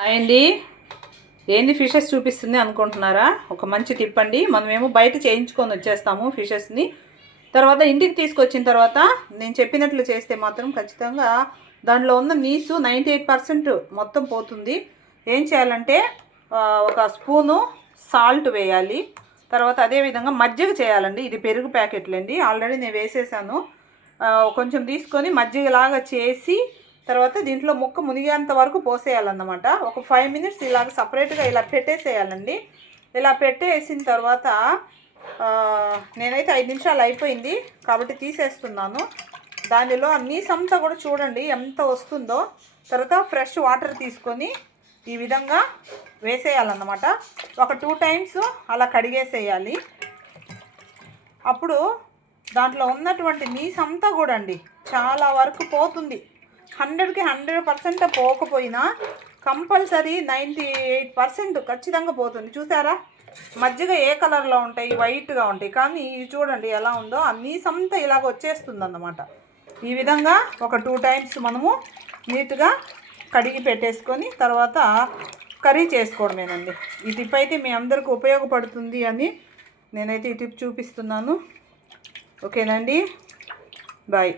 Hi అండి. ఏంది fishes చూపిస్తుంది అనుకుంటున్నారా? ఒక మంచి టిప్ అండి. మనమేమో బయట చేయించుకొని వచ్చేస్తాము ఫిషెస్ని. తర్వాత ఇంటికి తీసుకొచ్చిన తర్వాత నేను చెప్పినట్లు చేస్తే మాత్రం ఖచ్చితంగా దాంట్లో ఉన్న నీసు 98% మొత్తం పోతుంది. ఏం చేయాలంటే ఒక స్పూను సాల్ట్ వేయాలి. తర్వాత అదేవిధంగా మజ్జిగ చేయాలండి. ఇది పెరుగు ప్యాకెట్లండి, ఆల్రెడీ నేను వేసేసాను. కొంచెం తీసుకొని మజ్జిగలాగా చేసి తర్వాత దీంట్లో ముక్క మునిగేంత వరకు పోసేయాలన్నమాట. ఒక 5 మినిట్స్ ఇలాగ సపరేట్గా ఇలా పెట్టేసేయాలండి. ఇలా పెట్టేసిన తర్వాత నేనైతే 5 నిమిషాలు అయిపోయింది కాబట్టి తీసేస్తున్నాను. దానిలో నీసంతా కూడా చూడండి ఎంత వస్తుందో. తర్వాత ఫ్రెష్ వాటర్ తీసుకొని ఈ విధంగా వేసేయాలన్నమాట. ఒక 2 టైమ్స్ అలా కడిగేసేయాలి. అప్పుడు దాంట్లో ఉన్నటువంటి నీసంతా కూడా అండి చాలా వరకు పోతుంది. 100కి 100% పోకపోయినా కంపల్సరీ 98% ఖచ్చితంగా పోతుంది. చూసారా, మజ్జిగ ఏ కలర్లో ఉంటాయి, వైట్గా ఉంటాయి, కానీ ఇది చూడండి ఎలా ఉందో. ఆ నీసంతా ఇలాగ వచ్చేస్తుంది అన్నమాట. ఈ విధంగా ఒక 2 టైమ్స్ మనము నీట్గా కడిగి పెట్టేసుకొని తర్వాత కర్రీ చేసుకోవడమేనండి. ఈ టిప్ అయితే మీ అందరికీ ఉపయోగపడుతుంది అని నేనైతే ఈ టిప్ చూపిస్తున్నాను. ఓకేనండి, బాయ్.